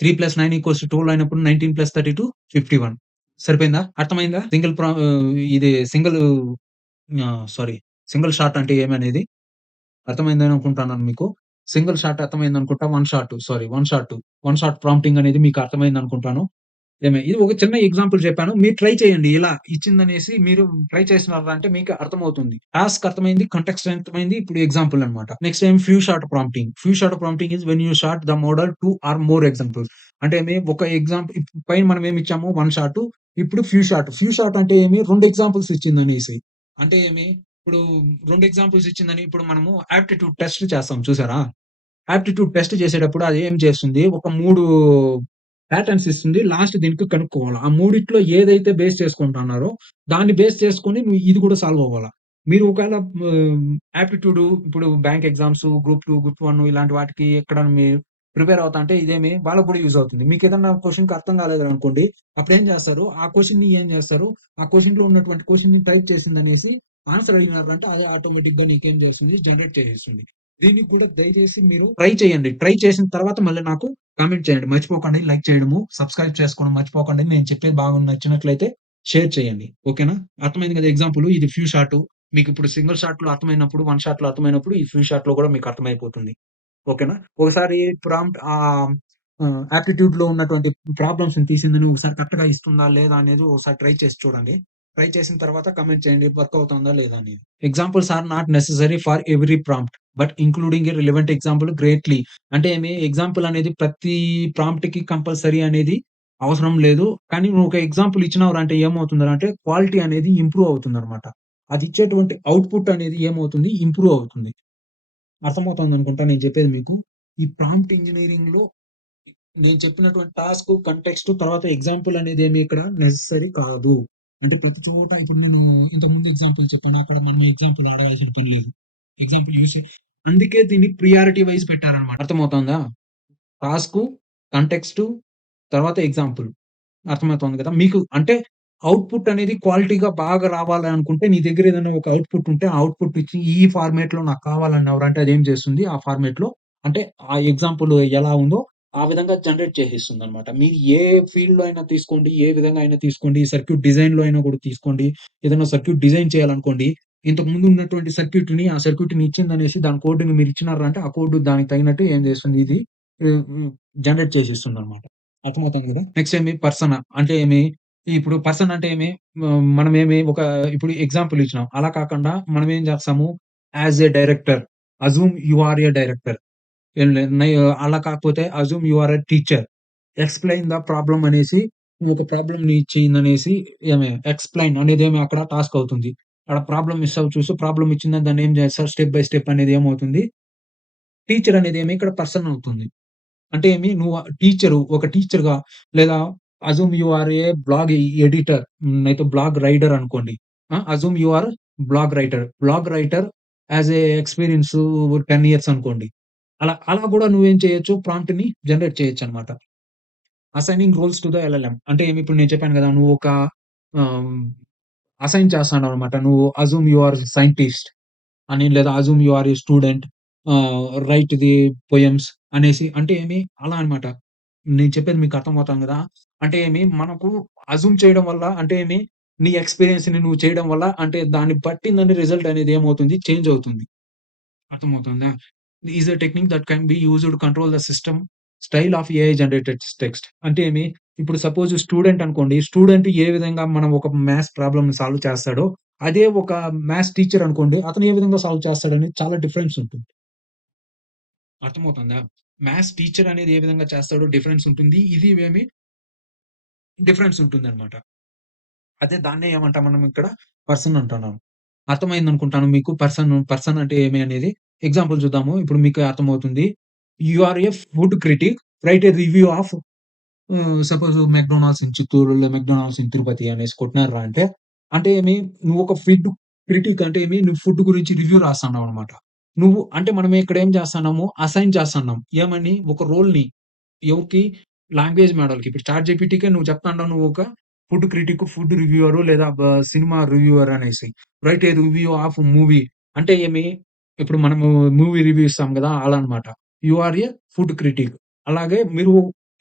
3+9 = 12 అయినప్పుడు 19+32 51. సరిపోయిందా? అర్థమైందా? ఇది సారీ. సింగిల్ షాట్ అంటే ఏమనేది అర్థమైందని అనుకుంటున్నాను మీకు. సింగిల్ షాట్ అర్థమైందనుకుంటా. వన్ షాట్ ప్రాంప్టింగ్ అనేది మీకు అర్థమైందనుకుంటాను. ఇది ఒక చిన్న ఎగ్జాంపుల్ చెప్పాను. మీరు ట్రై చేయండి. ఇలా ఇచ్చిందనేసి మీరు ట్రై చేసినారంటే మీకు అర్థమవుతుంది. టాస్క్ అర్థమైంది. కాంటెక్స్ట్ అర్థమైంది. ఇప్పుడు ఎగ్జాంపుల్ అన్నమాట. Next few shot prompting. Few shot prompting is when you shot the model 2 or more examples. అంటే ఒక ఎగ్జాంపుల్ పైన మనం ఏమి ఇచ్చాము 1 షాట్. ఇప్పుడు ఫ్యూ షాట్ అంటే ఏమి 2 ఎగ్జాంపుల్స్ ఇచ్చిందనేసి. అంటే ఏమి ఇప్పుడు 2 ఎగ్జాంపుల్స్ ఇచ్చిందని ఇప్పుడు మనము ఆప్టిట్యూడ్ టెస్ట్ చేస్తాం చూసారా? ఆప్టిట్యూడ్ టెస్ట్ చేసేటప్పుడు అది ఏం చేస్తుంది? ఒక 3 ప్యాటర్న్స్ ఇస్తుంది. లాస్ట్ దీనికి కనుక్కోవాలి. ఆ మూడిట్లో ఏదైతే బేస్ చేసుకుంటున్నారో దాన్ని బేస్ చేసుకొని నువ్వు ఇది కూడా సాల్వ్ అవ్వాల. మీరు ఒకవేళ ఆప్టిట్యూడ్ ఇప్పుడు బ్యాంక్ ఎగ్జామ్స్, గ్రూప్ 2, గ్రూప్ 1 ఇలాంటి వాటికి ఎక్కడైనా మీరు ప్రిపేర్ అవుతా అంటే ఇదేమి వాళ్ళకి కూడా యూజ్ అవుతుంది. మీకేదన్నా క్వెషన్‌కి అర్థం కాలేదనుకోండి, అప్పుడేం చేస్తారు? ఆ క్వెషన్‌ని ఏం చేస్తారు? ఆ క్వెషన్‌లో ఉన్నటువంటి క్వెషన్‌ని టైప్ చేసిందనేసి ఆన్సర్ అడిగినారంటే అదే ఆటోమేటిక్‌గా నీకేం చేస్తుంది? జనరేట్ చేసేస్తుంది. దీనికి కూడా దయచేసి మీరు ట్రై చేయండి. ట్రై చేసిన తర్వాత మళ్ళీ నాకు కామెంట్ చేయండి. మర్చిపోకండి లైక్ చేయడము, సబ్స్క్రైబ్ చేసుకోవడం మర్చిపోకండి. నేను చెప్పేది బాగా నచ్చినట్లయితే షేర్ చేయండి. ఓకేనా? అర్థమైంది కదా! ఎగ్జాంపుల్ ఇది ఫ్యూ షాట్. మీకిప్పుడు సింగిల్ షాట్‌లో అర్థమైనప్పుడు, వన్ షాట్‌లో అర్థమైనప్పుడు ఈ ఫ్యూ షాట్‌లో కూడా మీకు అర్థమైపోతుంది. ఓకేనా? ఒకసారి ప్రాంప్ట్ ఆప్టిట్యూడ్‌లో ఉన్నటువంటి ప్రాబ్లమ్స్‌ని తీసిందని ఒకసారి కరెక్ట్‌గా ఇస్తుందా? లేదా? అనేది ఒకసారి ట్రై చేసి చూడండి. ట్రై చేసిన తర్వాత కామెంట్ చేయండి. వర్క్ అవుతుందా? లేదా? అనేది. Examples are not necessary for every prompt. But including a relevant example greatly. అంటే ఏమి ఎగ్జాంపుల్ అనేది ప్రతి ప్రాంప్ట్‌కి కంపల్సరీ అనేది అవసరం లేదు. కానీ నువ్వు ఒక ఎగ్జాంపుల్ ఇచ్చినావురా అంటే ఏమవుతుందనంటే క్వాలిటీ అనేది ఇంప్రూవ్ అవుతుందనమాట. అది ఇచ్చేటువంటి ఔట్‌పుట్ అనేది ఏమవుతుంది? ఇంప్రూవ్ అవుతుంది. అర్థమవుతోందనుకుంటా నేను చెప్పేది మీకు. ఈ ప్రాంప్ట్ ఇంజినీరింగ్‌లో నేను చెప్పినటువంటి టాస్క్, కంటెక్స్ట్ తర్వాత ఎగ్జాంపుల్ అనేదేమి ఇక్కడ నెసెసరీ కాదు. అంటే ప్రతి చోట ఇప్పుడు నేను ఇంతకుముందు ఎగ్జాంపుల్ చెప్పాను. అక్కడ మనం ఎగ్జాంపుల్ అడగాల్సిన పని లేదు. ఎగ్జాంపుల్ యూజ్ అందుకే దీన్ని ప్రియారిటీ వైస్ పెట్టారన్నమాట. అర్థమవుతోందా? టాస్కు, కంటెక్స్టు తర్వాత ఎగ్జాంపుల్. అర్థమవుతోంది కదా! మీకు అంటే ఔట్‌పుట్ అనేది క్వాలిటీగా బాగా రావాలి అనుకుంటే నీ దగ్గర ఏదైనా ఒక ఔట్‌పుట్ ఉంటే, ఆ ఔట్‌పుట్ ఇచ్చి ఈ ఫార్మాట్‌లో నాకు కావాలన్నవరంటే అదేం చేస్తుంది? ఆ ఫార్మాట్‌లో అంటే ఆ ఎగ్జాంపుల్ ఎలా ఉందో ఆ విధంగా జనరేట్ చేసేస్తుందన్నమాట. మీరు ఏ ఫీల్డ్‌లో అయినా తీసుకోండి, ఏ విధంగా అయినా తీసుకోండి, సర్క్యూట్ డిజైన్‌లో అయినా కూడా తీసుకోండి. ఏదైనా సర్క్యూట్ డిజైన్ చేయాలనుకోండి. ఇంతకు ముందు ఉన్నటువంటి సర్క్యూట్‌ని, ఆ సర్క్యూట్‌ని ఇచ్చిందనేసి దాని కోడ్‌ని మీరు ఇచ్చినారంటే, ఆ కోడ్ దానికి తగినట్టు ఏం చేస్తుంది ఇది హ్మ్, హ్మ్. జనరేట్ చేసేస్తుందన్నమాట. అర్థమవుతుంది గదా! నెక్స్ట్ ఏమి పర్సన్ అంటే ఏమి, ఇప్పుడు పర్సన్ అంటే ఏమి మనమేమి ఒక ఇప్పుడు ఎగ్జాంపుల్ ఇచ్చినాం. అలా కాకుండా మనం ఏం చేస్తాము as a director assume you are a director. ఏం లేదు అలా కాకపోతే assume you are a teacher. Explain the problem అనేసి ఒక ప్రాబ్లమ్‌ని ఇచ్చిందనేసి ఎక్స్‌ప్లెయిన్ అనేదేమి అక్కడ టాస్క్ అవుతుంది. అక్కడ ప్రాబ్లమ్ ఇస్తావు చూసు ప్రాబ్లమ్ ఇచ్చిందని దాన్ని ఏం చేస్తారు స్టెప్ బై స్టెప్ అనేది ఏమవుతుంది టీచర్ అనేదేమి ఇక్కడ పర్సన్ అవుతుంది. అంటే ఏమి నువ్వు ఒక టీచర్‌గా లేదా assume you are a blog editor అయితే బ్లాగ్ రైటర్ అనుకోండి. Assume you are blog writer. Blog writer as a experience 10 years అనుకోండి. అలా కూడా నువ్వేం చేయొచ్చు ప్రాంప్ట్‌ని జనరేట్ చేయొచ్చనమాట. Assigning roles to the LLM అంటే ఏమి ఇప్పుడు నేను చెప్పాను గదా! నువ్వు ఒక ఆహ్, అసైన్ చేస్తానవనమాట. నువ్వు అస్యూమ్ యూ ఆర్ సైంటిస్ట్. అని లేదా assume you are a student write the poems అనేసి అంటే ఏమి అలా అన్నమాట. నేను చెప్పేది మీకు అర్థమవుతాంది గదా! అంటే ఏమి మనకు అస్యూమ్ చేయడం వల్ల అంటే ఏమి నీ ఎక్స్‌పీరియన్స్‌ని నువ్వు చేయడం వల్ల అంటే దాన్ని బట్టిందని రిజల్ట్ అనేది ఏమవుతుంది చేంజ్ అవుతుంది. అర్థమవుతుందా? Is a technique that can be used to control the system style of AI generated text. అంటే ఏమి ఇప్పుడు సపోజ్ స్టూడెంట్ అనుకోండి. స్టూడెంట్ ఏ విధంగా మనం ఒక మ్యాథ్స్ ప్రాబ్లమ్‌ని సాల్వ్ చేస్తాడో అదే ఒక మ్యాథ్స్ టీచర్ అనుకోండి. అతను ఏ విధంగా సాల్వ్ చేస్తాడనేది చాలా డిఫరెన్స్ ఉంటుంది. అర్థమవుతుందా? మ్యాథ్స్ టీచర్ అనేది ఏ విధంగా చేస్తాడో డిఫరెన్స్ ఉంటుంది. ఇది ఏమి డిఫరెన్స్ ఉంటుందన్నమాట. అదే దాన్నే ఏమంటాం మనం ఇక్కడ పర్సన్ అంటున్నాం. అర్థమైందనుకుంటాను మీకు పర్సన్ అంటే ఏమి అనేది. ఎగ్జాంపుల్ చూద్దాము. ఇప్పుడు మీకు అర్థమవుతుంది. You are a food critic write a review of suppose McDonald's in Chittoor, McDonald's in Tirupati అనేసి కొట్టినార్రా అంటే, అంటే ఏమి నువ్వు ఒక ఫుడ్ క్రిటిక్ అంటే ఏమి నువ్వు ఫుడ్ గురించి రివ్యూ రాస్తన్నావనమాట. నువ్వు అంటే మనం ఇక్కడ ఏం చేస్తన్నాము అసైన్ చేస్తన్నాం. ఏమని ఒక రోల్‌ని ఎవరికి? లాంగ్వేజ్ మోడల్‌కి. ఇప్పుడు చాట్‌జీపీటీకే నువ్వు చెప్తాండావు నువ్వు ఒక ఫుడ్ క్రిటిక్, ఫుడ్ రివ్యూవర్ లేదా సినిమా రివ్యూవర్ అనేసి. Right a review of movie అంటే ఏమి? ఇప్పుడు మనము మూవీ రివ్యూ ఇస్తాం గదా! అలా అన్నమాట. You are a food critic. అలాగే మీరు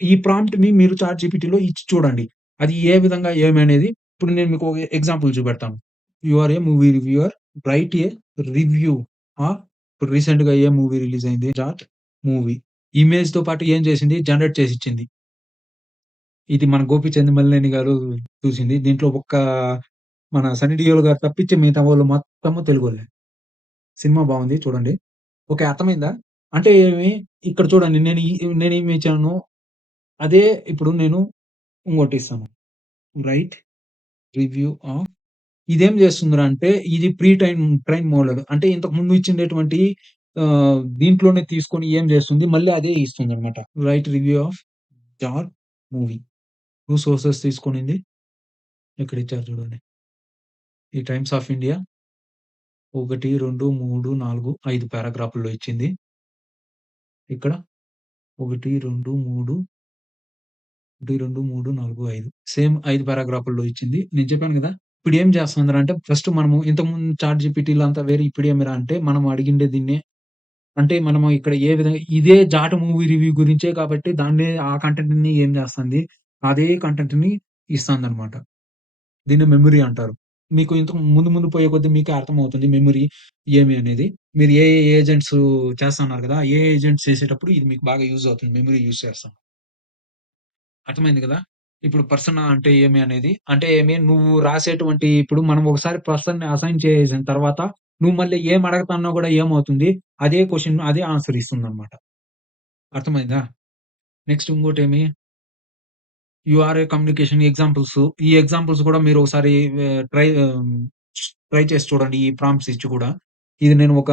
ఈ ప్రాంప్ట్‌ని మీరు చాట్‌జీపీటీలో ఇచ్చి చూడండి. అది ఏ విధంగా ఏమనేది ఇప్పుడు నేను మీకు ఒక ఎగ్జాంపుల్ చూపెడతాను. You are a movie reviewer write a review of ఇప్పుడు రీసెంట్‌గా ఏ మూవీ రిలీజ్ అయింది? జాట్ మూవీ. ఇమేజ్‌తో పాటు ఏం చేసింది? జనరేట్ చేసిచ్చింది. ఇది మన 'గోపీచంద్ మలినేని' గారు చూసింది. దీంట్లో మన 'సన్నీ డియోల్' గారు తప్పించి మిగతా వాళ్ళు మొత్తము తెలుగోళ్ళే. సినిమా బావుంది చూడండి. ఓకే. అర్థమైందా? అంటే ఏమి ఇక్కడ చూడండి నేనేమి ఇచ్చాను, అదే ఇప్పుడు నేను ఇంకోటిస్తాను. రైట్ రివ్యూ ఆఫ్ ఇదేం జేస్తుందిరా అంటే ఇది ట్రైన్ మోడల్. అంటే ఇంతకు ముందు ఇచ్చిండేటువంటి దీంట్లోనే తీసుకొని ఏం జేస్తుంది మళ్ళీ అదే ఇస్తుందన్నమాట. Write review of 'Jaat' movie. 2 sources తీసుకొనింది. ఇక్కడిచ్చారు చూడండి. ఈ 'టైమ్స్ ఆఫ్ ఇండియా' 1, 2, 3, 4, 5 పారాగ్రాఫుల్లో ఇచ్చింది. ఇక్కడ 1, 2, 3 1, 2, 3, 4, 5 సేమ్ 5 పారాగ్రాఫుల్లో ఇచ్చింది. నేను చెప్పాను గదా! ఇప్పుడేం చేస్తుందిరా అంటే ఫస్ట్ మనము ఇంతకుముందు చాట్‌జీపీటీలో అంతా వేరే ఇప్పుడేమిరా అంటే మనం అడిగిండే దీన్నే అంటే మనము ఇక్కడ ఏ విధంగా ఇదే 'జాట్' మూవీ రివ్యూ గురించే కాబట్టి దాన్నే ఆ కంటెంట్‌ని ఏం చేస్తుంది, అదే కంటెంట్‌ని ఇస్తాందనమాట. దీన్ని మెమరీ అంటారు. మీకు ఇంతకు ముందు ముందు పోయే కొద్దీ మీకే అర్థమవుతుంది మెమరీ ఏమి అనేది. మీరు ఏఐ ఏజెంట్స్ చేస్తన్నారు గదా! ఏఐ ఏజెంట్స్ చేసేటప్పుడు ఇది మీకు బాగా యూజ్ అవుతుంది. మెమరీ యూజ్ చేస్తాం. అర్థమైంది గదా! ఇప్పుడు పర్సన్ అంటే ఏమి అనేది, అంటే ఏమి నువ్వు రాసేటువంటి ఇప్పుడు మనం ఒకసారి పర్సన్‌ని అసైన్ చేసేసిన తర్వాత, నువ్వు మళ్ళీ ఏం అడగతన్నా గూడా ఏమవుతుంది, అదే క్వెషన్ అదే ఆన్సర్ ఇస్తుందన్నమాట. అర్థమైందా? నెక్స్ట్ ఇంకోటేమి యూఆర్ఏ కమ్యూనికేషన్ ఎగ్జాంపుల్స్. ఈ ఎగ్జాంపుల్స్ గూడా మీరు ఒకసారి ట్రై చేసి చూడండి. ఈ ప్రాంప్ట్స్ ఇచ్చి కూడా. ఇది నేను ఒక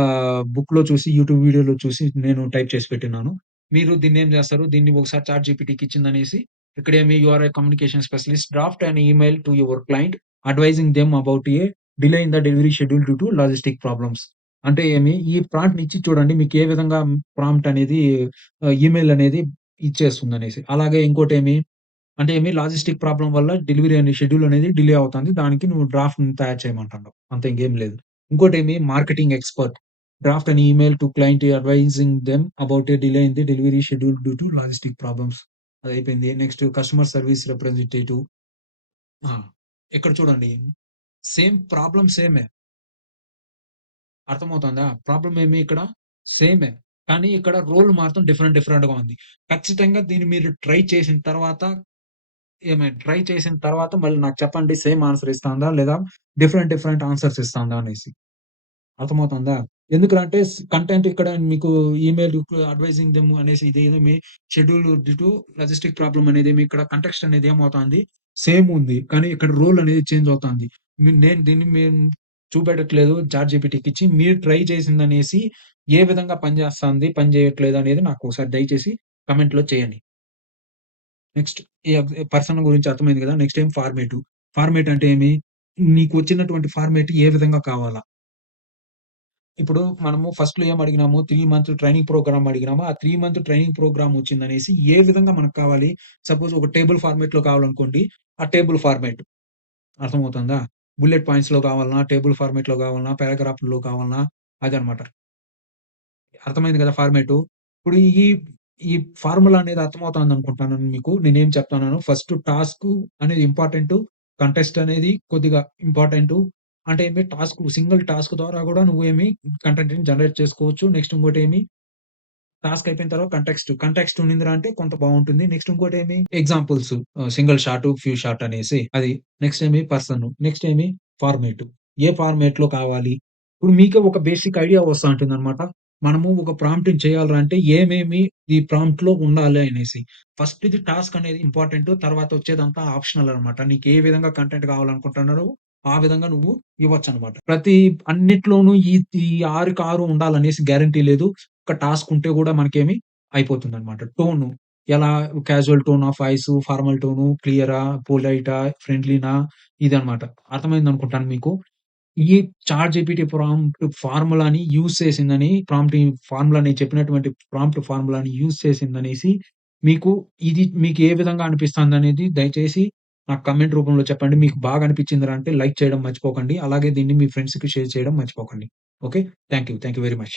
బుక్‌లో చూసి, యూట్యూబ్ వీడియోలో చూసి నేను టైప్ చేసి పెట్టినాను. మీరు దీన్నేం జేస్తారు, దీన్ని ఒకసారి చాట్ జీపీటీకి ఇచ్చిందనేసి ఇక్కడేమి you are a communication specialist draft an email to your client advising them about a delay in the delivery schedule due to logistic problems. అంటే ఏమి ఈ ప్రాంప్ట్‌ని ఇచ్చి చూడండి. మీకు ఏ విధంగా ప్రాంప్ట్ అనేది ఈమెయిల్ అనేది ఇచ్చేస్తుందనేసి. అలాగే ఇంకోటేమి అంటే ఏమి లాజిస్టిక్ ప్రాబ్లమ్ వల్ల డెలివరీ అనే షెడ్యూల్ అనేది డిలే అవుతుంది. దానికి నువ్వు డ్రాఫ్ట్‌ని తయారు చేయమంటున్నావు. అంతే ఇంకేం లేదు. ఇంకోటేమి marketing expert. Draft an email to client advising them about a delay in the delivery schedule due to logistic problems. అదయిపోయింది. Next customer service representative. ఆ! ఇక్కడ చూడండి. సేమ్ ప్రాబ్లమ్ సేమే. అర్థమవుతుందా? ప్రాబ్లమ్ ఏమి ఇక్కడ సేమే. కానీ ఇక్కడ రోల్ మాత్రం డిఫరెంట్‌గా ఉంది. ఖచ్చితంగా దీన్ని మీరు ట్రై చేసిన తర్వాత ట్రై చేసిన తర్వాత మళ్ళీ నాకు చెప్పండి సేమ్ ఆన్సర్ ఇస్తాందా? లేదా డిఫరెంట్ ఆన్సర్స్ ఇస్తాందా అనేసి. అర్థమవుతుందా? ఎందుకురా అంటే కంటెంట్ ఇక్కడ మీకు ఈమెయిల్ అడ్వైజింగ్ దెమ్ అనేసి ఇదేమి schedule due to logistic problem అనేదేమి ఇక్కడ కాంటెక్స్ట్ అనేది ఏమవుతాంది సేమ్ ఉంది. కానీ ఇక్కడ రోల్ అనేది చేంజ్ అవుతాంది. నేను దీన్ని చూపెట్టట్లేదు చాట్‌జీపీటీకిచ్చి మీరు ట్రై చేసిందనేసి ఏ విధంగా పని చేయట్లేదు అనేది నాకు ఒకసారి దయచేసి కామెంట్‌లో చేయండి. నెక్స్ట్ పర్సన్ గురించి అర్థమైంది గదా! Next format. ఫార్మాట్ అంటే ఏమి? నీకు వచ్చినటువంటి ఫార్మాట్ ఏ విధంగా కావాలా? ఇప్పుడు మనము ఫస్ట్‌లో ఏం అడిగినాము 3 మంత్ ట్రైనింగ్ ప్రోగ్రామ్ అడిగినాము. ఆ 3 మంత్ ట్రైనింగ్ ప్రోగ్రామ్ వచ్చిందనేసి ఏ విధంగా మనకు కావాలి? సపోజ్ ఒక టేబుల్ ఫార్మాట్‌లో కావాలనుకోండి. ఆ టేబుల్ ఫార్మాట్ అర్థమవుతుందా? బుల్లెట్ పాయింట్స్‌లో కావాలనా? టేబుల్ ఫార్మాట్‌లో కావాలనా? పారాగ్రాఫ్‌లో కావాలనా? అదనమాట. అర్థమైంది గదా! ఫార్మాటు. ఇప్పుడు ఈ ఫార్ములా అనేది అర్థమవుతాందనుకుంటున్నాను మీకు. నేనేం చెప్తున్నానో ఫస్ట్ టాస్కు అనేది ఇంపార్టెంటు. కంటెస్ట్ అనేది కొద్దిగా ఇంపార్టెంటు. అంటే సింగిల్ టాస్క్ ద్వారా గూడా నువ్వేమి కంటెంట్‌ని జనరేట్ చేసుకోవచ్చు. నెక్స్ట్ ఇంకోటేమి టాస్క్ అయిపోయిన తర్వాత కంటెక్స్ట్ ఉండిందిరా అంటే కొంత బావుంటుంది. నెక్స్ట్ ఇంకోటేమి examples single shot, few shot అనేసి అది. నెక్స్ట్ ఏమి పర్సన్. నెక్స్ట్ ఏమి ఫార్మాట్. ఏ ఫార్మాట్‌లో కావాలి. ఇప్పుడు మీకే ఒక బేసిక్ ఐడియా వస్తా ఉంటుందన్నమాట. మనము ఒక ప్రాంప్ట్‌ని చేయాలిరా అంటే ఏమేమి ఈ ప్రాంప్ట్‌లో ఉండాలి అనేసి. ఫస్ట్ ఇది టాస్క్ అనేది ఇంపార్టెంటు. తర్వాత వచ్చేదంతా ఆప్షనల్ అన్నమాట. నీకు ఏ విధంగా కంటెంట్ కావాలనుకుంటున్నారో ఆ విధంగా నువ్వు ఇవ్వొచ్చన్నమాట. అన్నిట్లోనూ ఈ 6కి 6 ఉండాలనేసి గ్యారంటీ లేదు. ఒక టాస్క్ ఉంటే గూడా మనకేమి అయిపోతుందన్నమాట. ఎలా casual tone of voice, formal tone, క్లియరా, పొలైటా, ఫ్రెండ్లీనా ఇదన్నమాట. అర్థమైందనుకుంటాను మీకు. ఈ చాట్‌జీపీటీ ఫార్ములాని యూజ్ చేసిందని ఫార్ములా నేను చెప్పినటువంటి ఫార్ములాని యూజ్ చేసిందనేసి మీకు మీకు ఏ విధంగా అనిపిస్తాందనేది దయచేసి నాకు కామెంట్ రూపంలో చెప్పండి. మీకు బాగా అనిపించిందిరా అంటే లైక్ చేయడం మర్చిపోకండి. అలాగే దీన్ని మీ ఫ్రెండ్స్‌కి షేర్ చేయడం మర్చిపోకండి. Okay. Thank you very much.